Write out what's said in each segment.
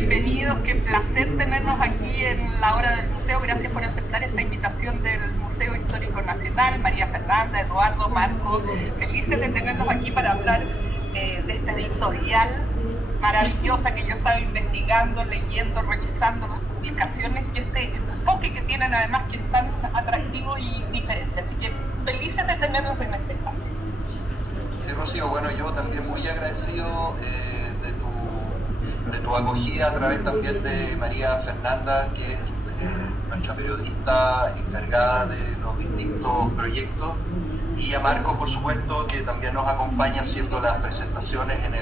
bienvenidos. Qué placer tenernos aquí en la hora del museo. Gracias por aceptar esta invitación del Museo Histórico Nacional. María Fernanda, Eduardo, Marco, felices de tenernos aquí para hablar de esta editorial maravillosa que yo estaba investigando, leyendo, revisando las publicaciones y este enfoque que tienen además que es tan atractivo y diferente. Así que felices de tenerlos en este espacio. Sí, Rocío, bueno, yo también muy agradecido de tu acogida a través también de María Fernanda, que es nuestra periodista encargada de los distintos proyectos, y a Marco, por supuesto, que también nos acompaña haciendo las presentaciones en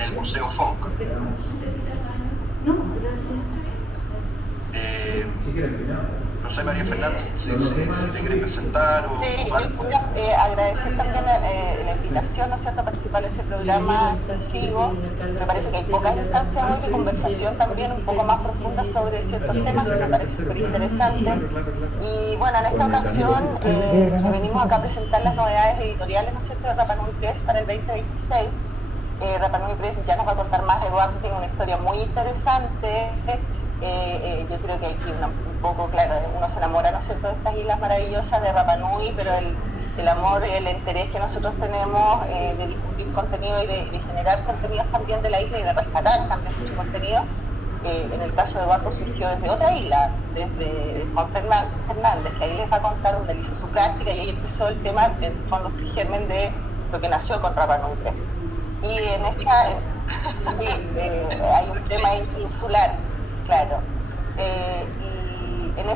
el Museo Funk. No sé, María Fernanda, si te querés presentar o... Sí, yo voy a agradecer también la invitación, ¿no es cierto?, a participar en este programa intensivo. Me parece que hay pocas instancias hoy de conversación también un poco más profunda sobre ciertos temas, que me parece súper interesante. Y bueno, en esta ocasión venimos acá a presentar las novedades editoriales, ¿no es cierto?, de Rapa Nui Press para el 2026. Rapa Nui Press ya nos va a contar más. Eduardo tiene una historia muy interesante. Yo creo que hay que un poco, claro, uno se enamora, ¿no es cierto?, de estas islas maravillosas de Rapa Nui, pero el amor y el interés que nosotros tenemos de difundir contenido y de generar contenidos también de la isla y de rescatar también mucho contenido, en el caso de Eduardo surgió desde otra isla, desde Juan Fernández, que ahí les va a contar donde él hizo su práctica, y ahí empezó el tema con los germen de lo que nació con Rapa Nui Press. Y en esta hay un tema insular, claro. Y en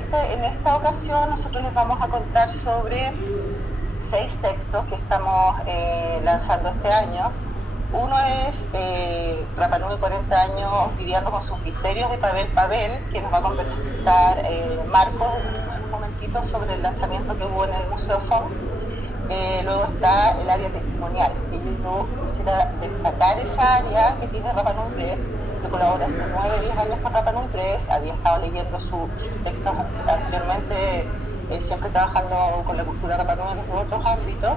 esta ocasión nosotros les vamos a contar sobre 6 textos que estamos lanzando este año. Uno es Rapa Nui 40 años lidiando con sus misterios, de Pavel Pavel, que nos va a conversar Marco en un momentito sobre el lanzamiento que hubo en el Museo Funk. Luego está el área testimonial, que yo quisiera destacar esa área que tiene Rapa Nui Press. Yo colaboro hace 9-10 años con Rapa Nui Press, había estado leyendo sus textos anteriormente, siempre trabajando con la cultura Rapa Nui desde otros ámbitos,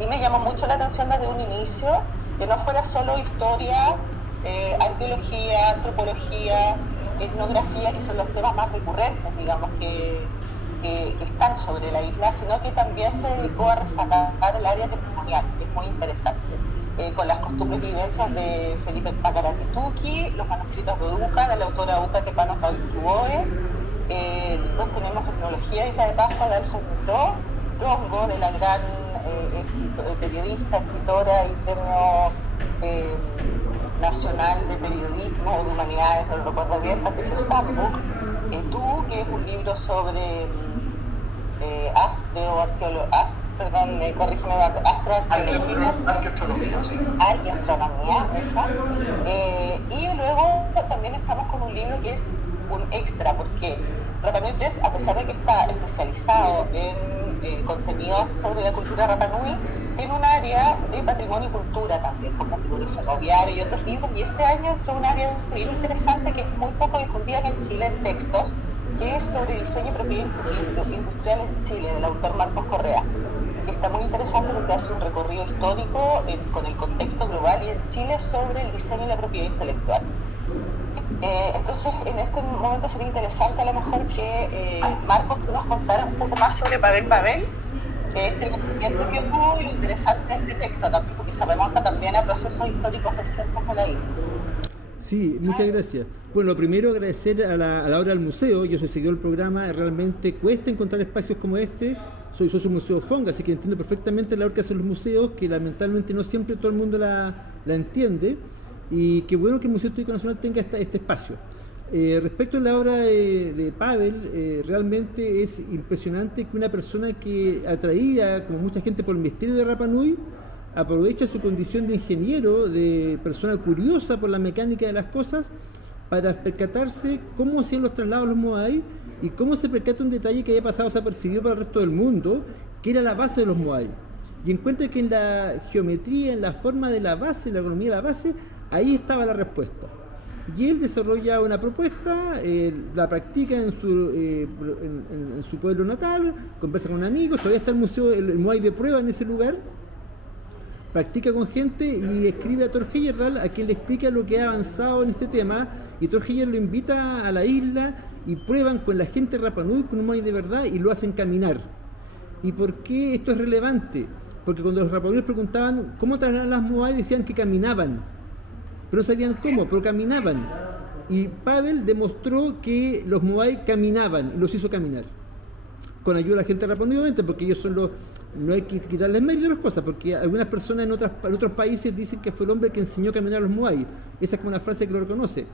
y me llamó mucho la atención desde un inicio que no fuera solo historia, arqueología, antropología, etnografía, que son los temas más recurrentes, digamos, que están sobre la isla, sino que también se dedicó a rescatar el área testimonial, que es muy interesante, con las costumbres y vivencias de Felipe Pacaratituki, los manuscritos de Uca, de la autora Uca Tepano Pauituboe. Después tenemos Etnología Isla de Pascua de Alfonso Trongo, de la gran periodista, escritora y premio nacional de periodismo o de humanidades, no lo recuerdo bien, Patricia Stambuk. Tú, que es un libro sobre Arqueoastronomía, sí. Arqueoastronomía, esa. Y luego también estamos con un libro que es un extra, porque Rapa Nui Press, a pesar de que está especializado en contenido sobre la cultura Rapa Nui, tiene un área de patrimonio y cultura también, como patrimonio ferroviario y otros libros, y este año entró un área muy interesante que es muy poco difundida en Chile en textos, que es sobre diseño y propiedad industrial en Chile, del autor Marcos Correa, que está muy interesante porque hace un recorrido histórico con el contexto global y en Chile sobre el diseño y la propiedad intelectual. Entonces, en este momento sería interesante a lo mejor que Marcos nos contara un poco más sobre Pavel Pavel, este conocimiento que hubo y lo interesante de este texto también, porque se remonta también a procesos históricos recientes de la isla. Sí, muchas gracias. Bueno, primero agradecer a la hora del museo. Yo soy seguidor del programa, realmente cuesta encontrar espacios como este. Soy socio del Museo Fong, así que entiendo perfectamente la labor que hacen los museos, que lamentablemente no siempre todo el mundo la entiende. Y qué bueno que el Museo Histórico Nacional tenga este espacio. Respecto a la obra de Pavel, realmente es impresionante que una persona que atraída, como mucha gente, por el misterio de Rapa Nui, aprovecha su condición de ingeniero, de persona curiosa por la mecánica de las cosas, para percatarse cómo hacían los traslados los Moai y cómo se percata un detalle que había pasado desapercibido para el resto del mundo, que era la base de los Moai. Y encuentra que en la geometría, en la forma de la base, en la economía de la base, ahí estaba la respuesta. Y él desarrolla una propuesta, la practica en su pueblo natal, conversa con amigos, todavía está el museo, el Moai de prueba en ese lugar, practica con gente y escribe a Thor Heyerdahl, a quien le explica lo que ha avanzado en este tema Y Trojillas lo invita a la isla y prueban con la gente de Rapa Nui con un Moai de verdad y lo hacen caminar. ¿Y por qué esto es relevante? Porque cuando los Rapa Nui preguntaban cómo trasladan las Moai, decían que caminaban, pero no sabían cómo, pero caminaban. Y Pavel demostró que los Moai caminaban y los hizo caminar. Con ayuda de la gente de Rapa Nui, obviamente, porque ellos son los... No hay que quitarles mérito a las cosas, porque algunas personas en otros países dicen que fue el hombre que enseñó a caminar a los Moai. Esa es como una frase que lo reconoce.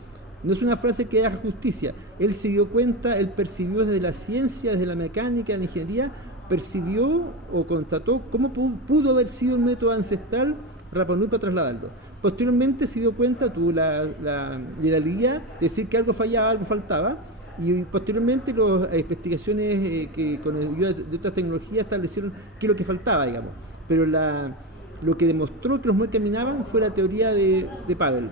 No es una frase que haga justicia. Él se dio cuenta, él percibió desde la ciencia, desde la mecánica, la ingeniería, percibió o constató cómo pudo haber sido el método ancestral Rapa Nui para trasladarlo. Posteriormente se dio cuenta, tuvo la idealidad de decir que algo fallaba, algo faltaba, y posteriormente las investigaciones que con ayuda de otras tecnologías establecieron qué es lo que faltaba, digamos. Pero lo que demostró que los Moai caminaban fue la teoría de Pavel.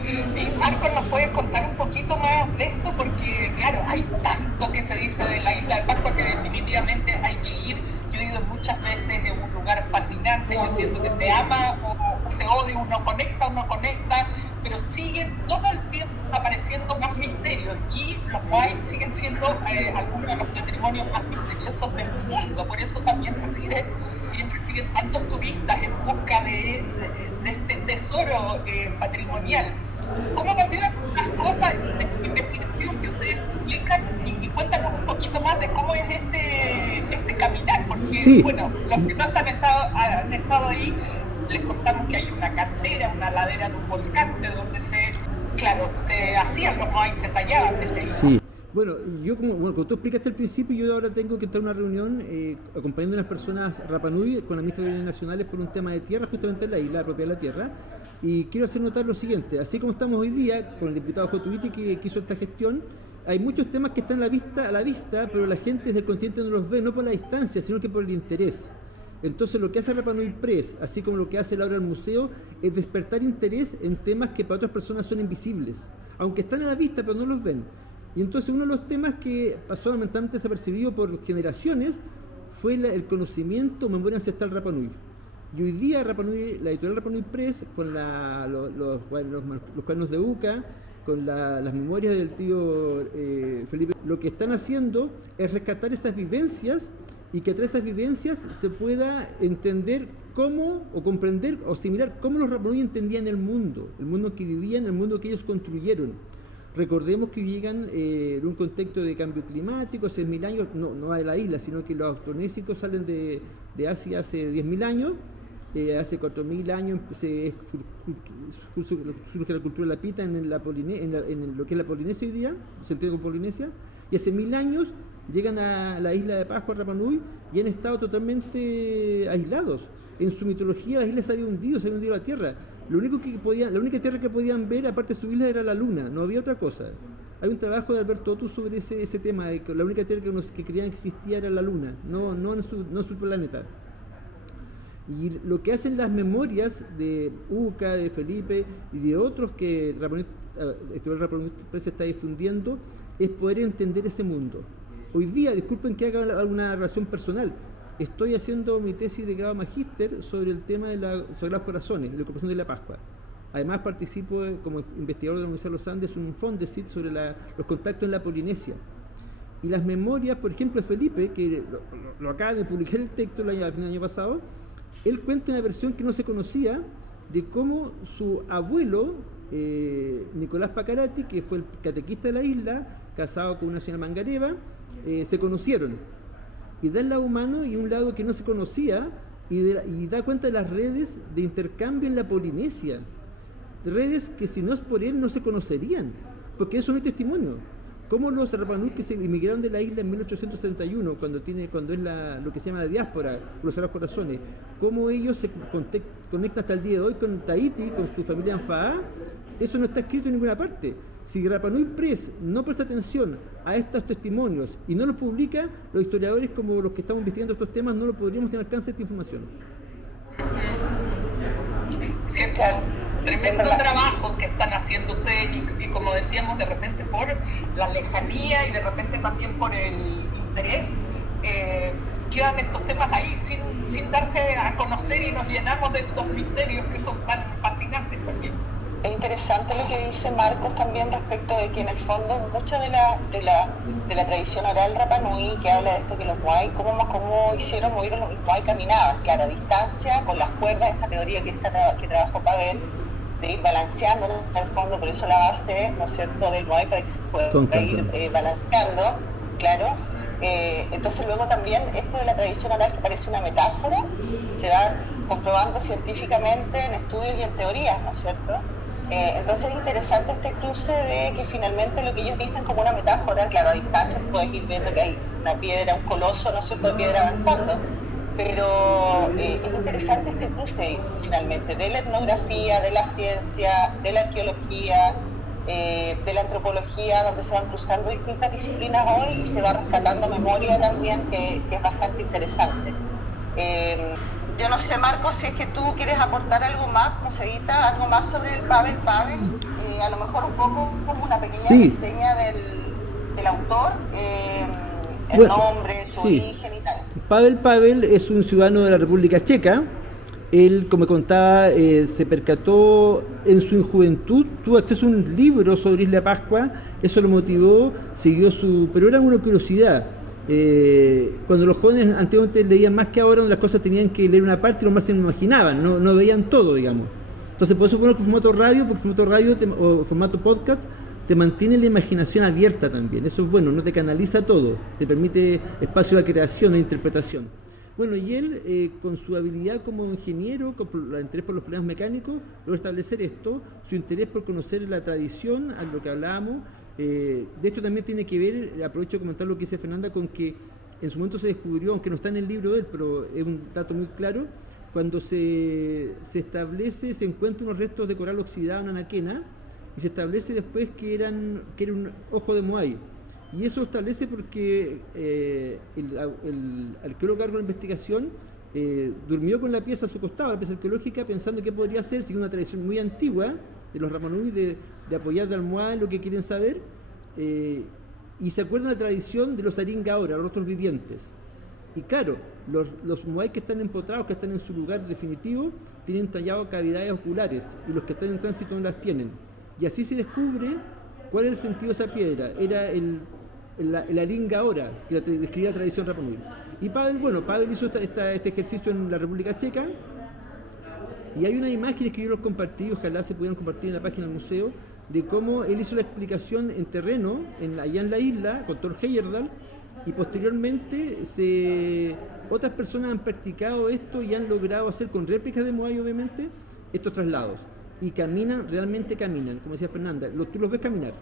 Y Marco, ¿nos puedes contar un poquito más de esto? Porque, claro, hay tanto que se dice de la isla de Pascua que definitivamente hay que ir. Yo he ido muchas veces, es un lugar fascinante, yo siento que se ama o se odia, uno conecta o no conecta, pero siguen todo el tiempo apareciendo más misterios y los Moai siguen siendo algunos de los patrimonios más misteriosos del mundo. Por eso también reciben tantos turistas en busca de este tesoro patrimonial. ¿Cómo cambian las cosas de investigación que ustedes publican? Y cuéntanos un poquito más de cómo es este caminar, porque sí. Bueno, los que no han estado ahí, les contamos que hay una cantera, una ladera de un volcán de donde se hacían los Moai, se tallaban desde ahí. Sí. Bueno, como tú explicaste al principio, yo ahora tengo que estar en una reunión acompañando a unas personas Rapa Nui con la ministra de Bienes Nacionales por un tema de tierra, justamente en la isla, la propiedad de la tierra. Y quiero hacer notar lo siguiente: así como estamos hoy día con el diputado Jotuiti que hizo esta gestión, hay muchos temas que están a la vista, pero la gente desde el continente no los ve, no por la distancia, sino que por el interés. Entonces lo que hace Rapa Nui Press, así como lo que hace Laura del Museo, es despertar interés en temas que para otras personas son invisibles, aunque están a la vista pero no los ven. Y entonces uno de los temas que pasó lamentablemente desapercibido por generaciones fue el memoria ancestral Rapa Nui. Y hoy día Rapa Nui, la editorial Rapa Nui Press, con los cuadernos de UCA, con las memorias del tío Felipe, lo que están haciendo es rescatar esas vivencias y que a través de esas vivencias se pueda entender cómo, o comprender, o asimilar cómo los Rapa Nui entendían el mundo en que vivían, el mundo que ellos construyeron. Recordemos que llegan en un contexto de cambio climático, 6.000 años, no a la isla, sino que los austronésicos salen de Asia hace 10.000 años, hace 4.000 años surge la cultura de la pita en lo que es la Polinesia hoy día, sentido con Polinesia, y hace 1.000 años llegan a la isla de Pascua, Rapa Nui, y han estado totalmente aislados. En su mitología las islas se habían hundido la tierra. La única tierra que podían ver, aparte de su isla, era la luna, no había otra cosa. Hay un trabajo de Alberto Otus sobre ese tema, de que la única tierra que creían que existía era la luna, no en su planeta. Y lo que hacen las memorias de Uca, de Felipe y de otros que Rapa Nui se está difundiendo, es poder entender ese mundo. Hoy día, disculpen que haga alguna relación personal, estoy haciendo mi tesis de grado magíster sobre el tema sobre los corazones, la incorporación de la Pascua. Además participo como investigador de la Universidad de los Andes en un Fondesit sobre los contactos en la Polinesia. Y las memorias, por ejemplo, de Felipe, que lo acaba de publicar el texto el año pasado, él cuenta una versión que no se conocía de cómo su abuelo, Nicolás Pacarati, que fue el catequista de la isla, casado con una señora Mangareva, se conocieron. Y da el lado humano y un lado que no se conocía, y da cuenta de las redes de intercambio en la Polinesia. Redes que si no es por él no se conocerían, porque eso no es testimonio. Como los Rapa Nui que se emigraron de la isla en 1831, cuando es lo que se llama la diáspora, los Sagrados Corazones, cómo ellos se conectan hasta el día de hoy con Tahiti, con su familia Anfaá, eso no está escrito en ninguna parte. Si Rapa Nui Press no presta atención a estos testimonios y no los publica, los historiadores como los que estamos investigando estos temas no lo podríamos tener alcance a esta información. Cierto, tremendo trabajo que están haciendo ustedes y como decíamos, de repente por la lejanía y de repente también por el interés, quedan estos temas ahí sin darse a conocer y nos llenamos de estos misterios que son tan fascinantes también. Es interesante lo que dice Marcos también respecto de que en el fondo mucha de la tradición oral Rapa Nui, que habla de esto que los Moai, cómo hicieron mover los Moai caminaban, claro, a distancia, con las cuerdas, esta teoría que trabajó Pavel, de ir balanceando en el fondo, por eso la base, ¿no es cierto?, del Moai, para que se pueda ir balanceando, claro. Entonces luego también esto de la tradición oral, que parece una metáfora, se va comprobando científicamente en estudios y en teorías, ¿no es cierto? Entonces es interesante este cruce de que finalmente lo que ellos dicen como una metáfora, claro, a distancia puedes ir viendo que hay una piedra, un coloso, ¿no es cierto?, de piedra avanzando, pero es interesante este cruce finalmente de la etnografía, de la ciencia, de la arqueología, de la antropología, donde se van cruzando distintas disciplinas hoy y se va rescatando memoria también, que es bastante interesante. Yo no sé, Marcos, si es que tú quieres aportar algo más, como se edita, algo más sobre el Pavel, a lo mejor un poco como una pequeña reseña del autor, el nombre, su origen y tal. Pavel es un ciudadano de la República Checa. Él, como contaba, se percató en su juventud, tuvo acceso a un libro sobre Isla Pascua, eso lo motivó, pero era una curiosidad. Cuando los jóvenes antiguamente leían más que ahora, las cosas tenían que leer una parte y los más se imaginaban, no veían todo, digamos. Entonces, por eso fue el formato radio, porque el formato radio o formato podcast te mantiene la imaginación abierta también. Eso es bueno, no te canaliza todo, te permite espacio de creación e interpretación. Bueno, y él, con su habilidad como ingeniero, con el interés por los problemas mecánicos, logró establecer esto, su interés por conocer la tradición, a lo que hablábamos. De esto también tiene que ver, aprovecho de comentar lo que dice Fernanda, con que en su momento se descubrió, aunque no está en el libro de él, pero es un dato muy claro, cuando se encuentran unos restos de coral oxidado en Anaquena, y se establece después que era un ojo de Moai. Y eso establece porque el arqueólogo a cargo de la investigación durmió con la pieza a su costado, la pieza arqueológica, pensando qué podría ser, siguiendo una tradición muy antigua de los Rapa Nui de apoyar de almohada lo que quieren saber, y se acuerdan de la tradición de los Aringa ahora, los rostros vivientes. Y claro, los Moai que están empotrados, que están en su lugar definitivo, tienen tallado cavidades oculares, y los que están en tránsito no las tienen. Y así se descubre cuál es el sentido de esa piedra. Era el Aringa ahora, que describía la tradición Rapa Nui. Y Pavel hizo este ejercicio en la República Checa, y hay unas imágenes que yo los compartí, ojalá se pudieran compartir en la página del museo, de cómo él hizo la explicación en terreno, allá en la isla, con Thor Heyerdahl, y posteriormente otras personas han practicado esto y han logrado hacer con réplicas de Moai, obviamente, estos traslados. Y realmente caminan, como decía Fernanda, tú los ves caminar.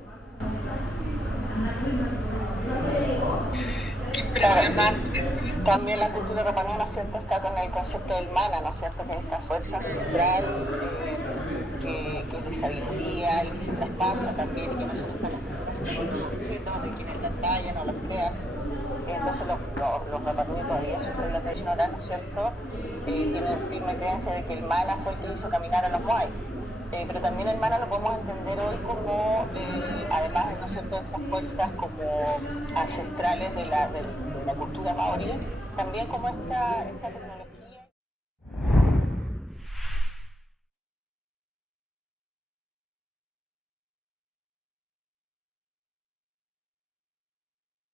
Impresionante. También la cultura Rapa Nui, ¿no es cierto?, está con el concepto del mana, ¿no es cierto?, que es esta fuerza ancestral que es de sabiduría y que se traspasa también, y que nosotros estamos objetos de quienes la tallan o la crean. Entonces los Rapa Nui todavía sufren la tradición oral, ¿no es cierto?, tienen firme creencia de que el mana fue el que hizo caminar a los Moai. Pero también el mana lo podemos entender hoy como, además de, ¿no es cierto?, estas fuerzas como ancestrales de la cultura maorí, también como esta tecnología